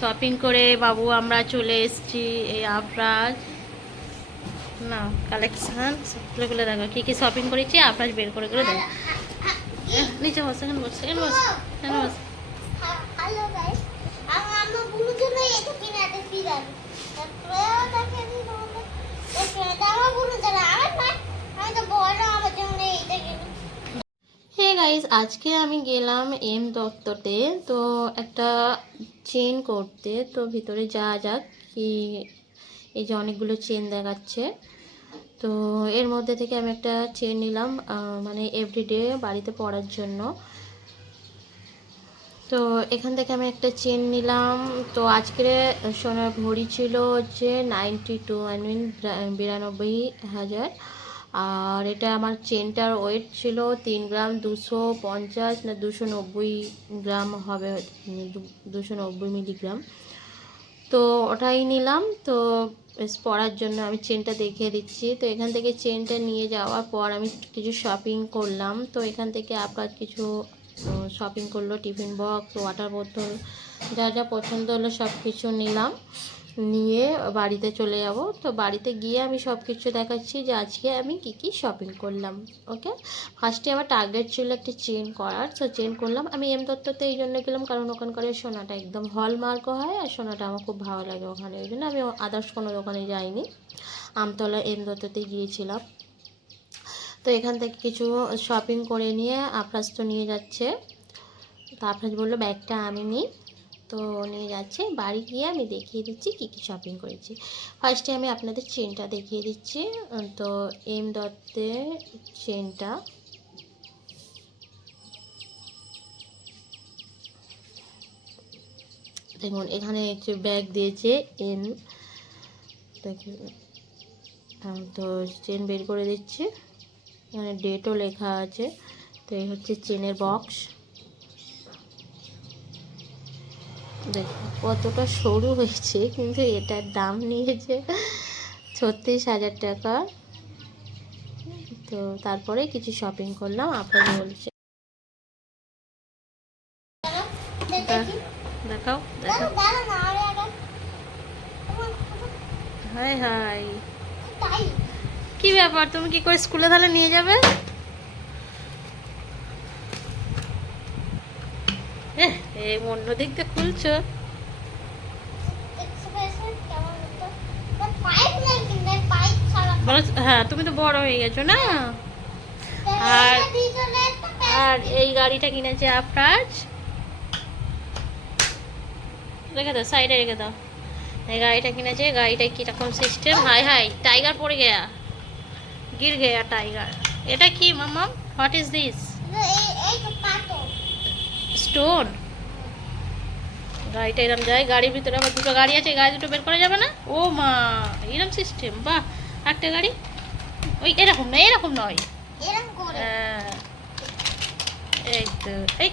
Shopping করে বাবু আমরা চলে এসেছি এই আফরাজ না কালেকশন খুলে খুলে দেখো কী কী শপিং করেছি আফরাজ বের করে করে দেখো নিচে বস এখানে বস এখানে বস এখানে বস হ্যালো গাইস আমার বুনুর জন্য এটা কিনে আছে ফিরার তারপরে দেখে আমার বুনু জানা আমার না আমি তো বড় আমার জন্য এইটা কিনে। হে গাইস আজকে আমি গেলাম এম দত্ততে তো একটা চেন করতে, তো ভিতরে যাওয়া যাক কি এই যে অনেকগুলো চেন দেখাচ্ছে, তো এর মধ্যে থেকে আমি একটা চেন নিলাম মানে এভরিডে বাড়িতে পরার জন্য। তো এখান থেকে আমি একটা চেন নিলাম। তো আজকে সোনার ভরি ছিল হচ্ছে 92 আই মিন 92,000, আর এটা আমার চেনটার ওয়েট ছিল 3 গ্রাম 250 না 290 গ্রাম হবে, 290 মিলিগ্রাম। তো ওটাই নিলাম। তো পরার জন্য আমি চেনটা দেখিয়ে দিচ্ছি। তো এখান থেকে চেনটা নিয়ে যাওয়ার পর আমি কিছু শপিং করলাম। তো এখান থেকে আপনার কিছু শপিং করলো, টিফিন বক্স, ওয়াটার বোতল, যা যা পছন্দ হলো সব কিছু নিলাম, নিয়ে বাড়িতে চলে যাব। তো বাড়িতে গিয়ে আমি সব কিছু দেখাচ্ছি যে আজকে আমি কি কি শপিং করলাম। ওকে, ফার্স্টে আমার টার্গেট ছিল একটা চেন করার, তো চেন করলাম। আমি এম দত্ততে এই জন্য গেলাম কারণ ওখানকার সোনাটা একদম হলমার্কও হয় আর সোনাটা আমার খুব ভালো লাগে ওখানে, ওই জন্য আমি আদার্স কোনো দোকানে যাইনি, আমতলা এম দত্ততে গিয়েছিলাম। তো এখান থেকে কিছু শপিং করে নিয়ে আফরাজ তো নিয়ে যাচ্ছে। তো আফরাজ বললো ব্যাগটা আমি নিই, তো নিয়ে যাচ্ছে। বাড়ি গিয়ে আমি দেখিয়ে দিচ্ছি কী কী শপিং করেছি। ফার্স্টে আমি আপনাদের চেনটা দেখিয়ে দিচ্ছি। তো এম দত্তের চেনটা দেখুন, এখানে হচ্ছে ব্যাগ দিয়েছে এম, তো চেন বের করে দিচ্ছি, এখানে ডেটও লেখা আছে। তো এই হচ্ছে চেনের বক্স, দেখুন কতটা সরু হয়েছে, কিন্তু এটার দাম নিয়েছে 36,000 টাকা। তো তারপরে কিছু শপিং করলাম, আপনারা বলছে দেখাও দেখাও। হাই হাই, কি ব্যাপার, তুমি কি করে স্কুলে তাহলে নিয়ে যাবে? এই অন্য দিক দিয়ে খুলছো। হ্যাঁ তুমি তো বড় হয়ে গেছো না। আর আর এই গাড়িটা কিনেছে আফরাজ, রেখে দাও সাইডে রেখে দাও। এই গাড়িটা কিনেছে, গাড়িটা কিরকম সিস্টেম, হাই হাই টাইগার পড়ে গেয়া, गिर गया टाइगर। এটা কি মামা, হোয়াট ইজ দিস? স্টোন। গাড়িটা এরম যায়, গাড়ির ভিতরে আবার দুটো গাড়ি আছে, গাড়ি দুটো বের করা যাবে না? ও মা, এরম সিস্টেম, বাহ। একটা গাড়ি ওই এরকম না, এরকম নয়, এই তো এই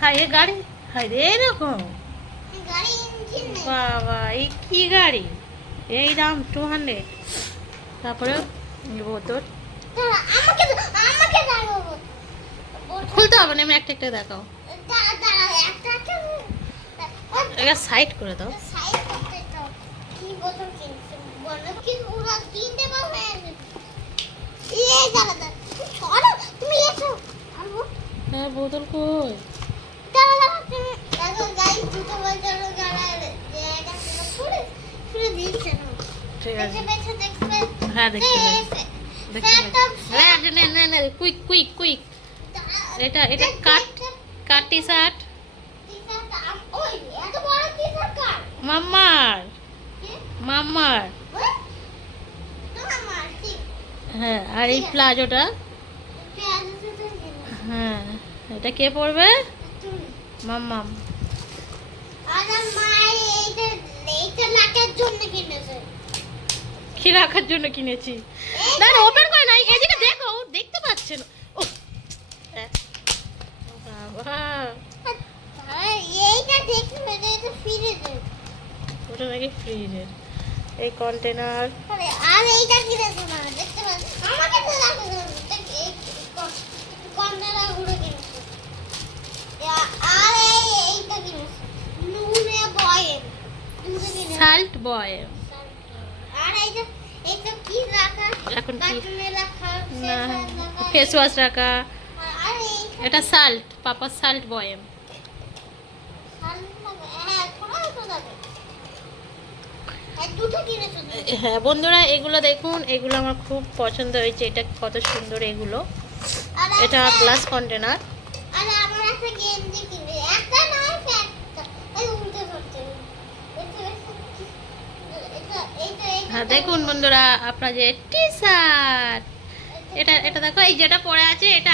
হাই রে গাড়ি, হাই রে এরকম, বাবা এই কি গাড়ি, এই দাম 200। তারপরে বোতল খুলতে হবে না, আমি একটা একটা দেখাও, এটা সাইড করে দাও। হ্যাঁ বোতল কই, ঠিক আছে হ্যাঁ দেখতে কুইক কুইক কুইক, এটা এটা কাট কাট টি শার্ট মাম্মার, মাম্মার। হ্যাঁ আর এই প্লাজোটা, হ্যাঁ এটা কে পরবে? মাম্মাম। কি রাখার জন্য কিনেছি? না ওপেন করে নাই, এদিকে দেখো, দেখতে পাচ্ছেন? ও বাবা, ওটা নাকি ফ্রিজের এই কন্টেনার। আর এইটা কিনেছো না, দেখতে পাচ্ছ আমাকে তো লাগে কন্টেনার গুলো কিনেছো। আর এইটা কিনেছো নুনে বয়েল। মুখে কিনে সাল্ট বয়। আর এই তো কি রাখা এখন কি কার্টুনে রাখা না ফেস ওয়াশ রাখা, আর এই এটা সাল্ট, পাপা সাল্ট বয়েম। হ্যাঁ থোড়া তো যাবে এই দুটো কিনেছো হ্যাঁ বন্ধুরা, এগুলো দেখুন, এগুলো আমার খুব পছন্দ হয়েছে। এটা কত সুন্দর এগুলো, আর এটা গ্লাস কন্টেনার। আর আমার একটা গেঞ্জি কিনে একটা নয় একটা এই উল্টে করতে হ্যাঁ দেখুন বন্ধুরা, আপনার যে টি শার্ট, এটা দেখো, এই যেটা পরে আছে এটা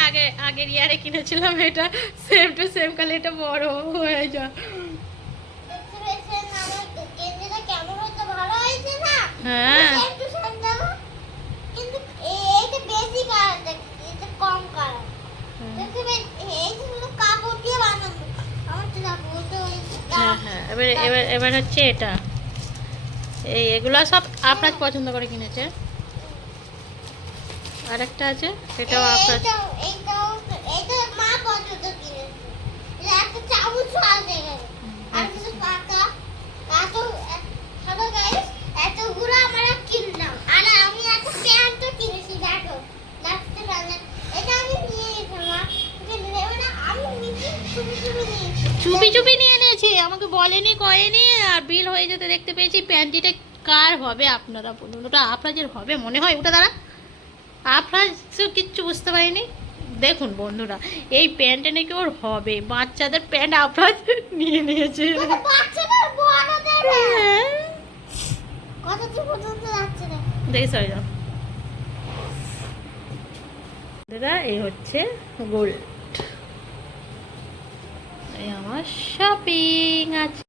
আগের ইয়ারে কিনেছিলাম। এটা সেম টু সেম, কালে এটা বড় হয়ে যা। আমার গেঞ্জিটা কেমন হতো ভালো হয়েছে না হ্যাঁ একটু সান দাও কিন্তু এইটা বেশি কালার দেখছি এটা কম কালার দেখতে এই যে কাপড় দিয়ে বানানো আমার তো কাপড় তো হ্যাঁ হ্যাঁ, এবার হচ্ছে এটা, এগুলো সব আপনার পছন্দ করে কিনেছে। আর একটা আছে, এটাও আপনার। এইটা মা পছন্দ কিনেছে এটা একটা চামচ আছে এখানে আর কিছু পাতা এত হ্যালো গাইস এতগুলো আমরা কিনলাম আর আমি একটা প্যান্টও কিনেছি দেখো দেখতে পারেন এটা আমি নিয়ে নিয়েছিলাম মানে আমি নিজে চুপি চুপি নিয়ে নিয়েছি, আমাকে বলেনি কয়েনি, আর বিল হয়ে যেতে দেখতে পেয়েছি। প্যান্টিটা কার হবে আপনারা বলুন, ওটা আপনাদের হবে মনে হয়? ওটা দ্বারা আপনার তো কিচ্ছু বুঝতে পারিনি। দেখুন বন্ধুরা, এই প্যান্টটা নাকি ওর হবে, বাচ্চাদের প্যান্ট আপনার নিয়ে নিয়েছে। বাচ্চাদের বড়দের হ্যাঁ। কত দূর পর্যন্ত যাচ্ছে না দেখি সরে যাও দাদা, এই হচ্ছে গোল্ড। এই আমার শপিং আছে।